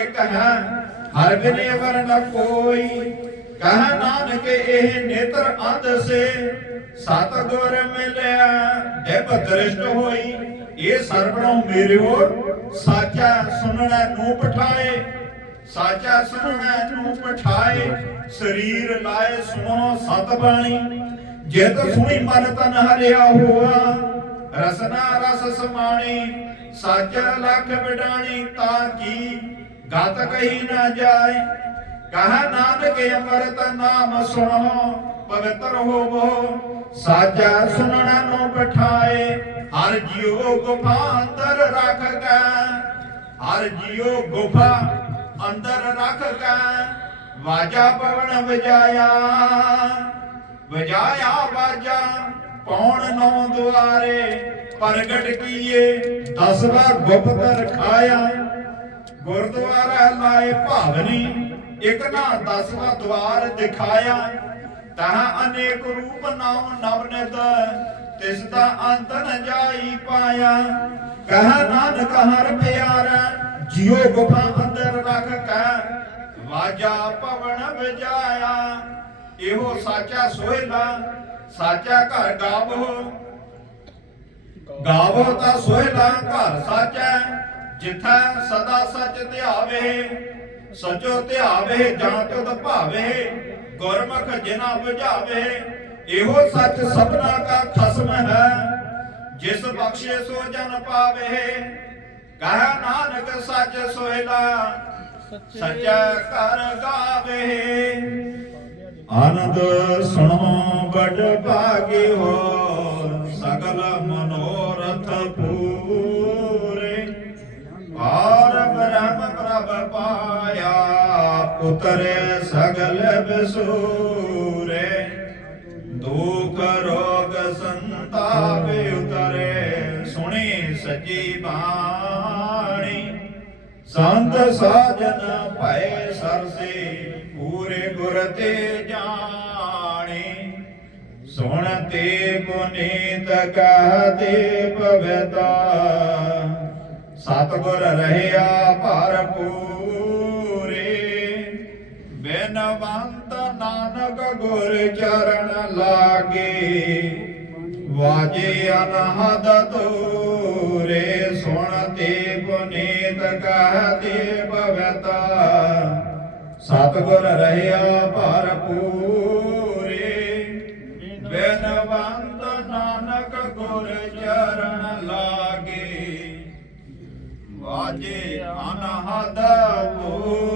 ਕਹਾ, ਹਰ ਬਿਨੇ ਵਰ ਨ ਕੋਈ। ਕਹ ਨਾਨਕ, ਇਹ ਨੇਤਰ ਅੰਧ ਸੇ। ਸਤ ਗੁਰ ਮਿਲਿਆ ਦੇਵ ਦ੍ਰਿਸ਼ਟ ਹੋਈ। ਇਹ ਸਰਵਣੋ ਮੇਰਿਓ ਸਾਚਾ ਸੁਣਨਾ ਨੂੰ ਪਠਾਏ। ਸਾਚਾ ਸੁਣਨਾ ਨੂੰ ਪਠਾਏ। ਸਰੀਰ ਲਾਏ ਸੁਣੋ ਸਤ ਬਾਣੀ। ਜਿਤ ਸੁਣੀ ਮਨ ਤਨ ਹਰਿਆ ਹੋਆ। ਰਸਨਾ ਰਸ ਸਮਾਣੀ। ਸਾਚਾ ਲਖ ਬਿਡਾਣੀ ਤਾਂ ਕੀ ਗਤ ਕਹੀ ਨਾ ਜਾਏ ਕਹਾ ਨਾਨਕ ਅੰਮ੍ਰਿਤ ਨਾਮ ਸੁਣੋ ਪਵਿੱਤਰ ਹੋਵੋ ਸਾਚਾ ਸੁਣਨਾ ਨੂੰ ਬਿਠਾਏ, ਹਰ ਜੀਉ ਗੁਫਾ ਅੰਦਰ ਰੱਖ ਕੇ। ਹਰ ਜੀਉ ਗੁਫਾ ਅੰਦਰ ਰੱਖ ਕੇ। ਵਾਜਾ ਪਵਨ ਵਜਾਇਆ ਵਜਾਇਆ ਵਾਜਾ ਪੌਣ ਨੌ ਦੁਆਰੇ ਪ੍ਰਗਟ ਕੀਏ। ਦਸਵਾ ਗੁਪਤ ਰਖਾਇਆ ਗੁਰਦੁਆਰਾ ਲਾਏ ਭਾਵਨੀ ਇੱਕ ਨਾ ਦਸਵਾ ਦਵਾਰ ਦਿਖਾਇਆ। ਤਹਾਂ ਅਨੇਕ ਰੂਪ ਨਾਮ ਨਵਨਿਤ, ਤਿਸ ਦਾ ਅੰਤ ਨ ਜਾਈ ਪਾਇਆ। ਕਹ ਨਾਨਕ ਹਰ ਪਿਆਰਾ, ਜਿਉ ਗੁਫਾ ਅੰਦਰ ਰੱਖ ਕੇ, ਵਾਜਾ ਪਵਨ ਵਜਾਇਆ। ਇਹੋ ਸਾਚਾ ਸੋਹਿਲਾ, ਸਾਚਾ ਘਰ ਗਾਵੋ। ਗਾਵੋ ਤਾਂ ਸੋਹਿਲਾ, ਘਰ ਸਾਚਾ। ਜਿਥੈ ਸਦਾ ਸਚ ਧਿਆਵੇ, ਸਚੋ ਧਿਆਵੇ ਜਾਂ ਤੁਧ ਭਾਵੇ ਗੁਰਮੁਖ ਜਿਨਾ 부ਝਾਵੇ ਇਹੋ ਸੱਚ ਸਭਨਾ ਕਾ ਖਸਮ ਹੈ, ਜਿਸ ਬਖਸ਼ੇ ਸੋ ਜਨ ਪਾਵੇ। ਕਹ ਨਾਨਕ ਸੱਚ ਸੋਹਿਲਾ, ਸੱਚਾ ਕਰ ਗਾਵੇ। ਆਨੰਦ ਸੁਣੋ ਬੜ ਭਾਗਿਓ ਸਗਲ ਉਤਰੇ ਸਗਲ ਬਿਸੂਰੇ, ਦੁਖ ਰੋਗ ਸੰਤਾਪ ਉਤਰੇ, ਸੁਣੀ ਸੱਚੀ ਬਾਣੀ। ਸੰਤ ਸਾਜਨ ਭੈ ਸਰਸੇ, ਪੂਰੇ ਗੁਰ ਤੇ ਜਾਣੇ। ਸੁਣ ਤੇ ਪੁਨੀਤ ਕਹਤੇ ਪਵਿੱਤਾ ਸਤਿਗੁਰ ਰਹਿਆ ਗੁਰ ਚਰਨ ਲਾਗੇ, ਵਾਜੇ ਅਨਹਦ ਤੋਰੇ ਸੁਣ ਤੇ ਪੁਨੀਤ ਕਹਤੇ ਭਵਤਾ ਸਤਿਗੁਰ ਰਹਿਆ ਭਰਪੂਰੇ ਬੇਨਵੰਤ ਨਾਨਕ ਗੁਰ ਚਰਨ ਲਾਗੇ, ਵਾਜੇ ਅਨਹਦ ਤੋਰੇ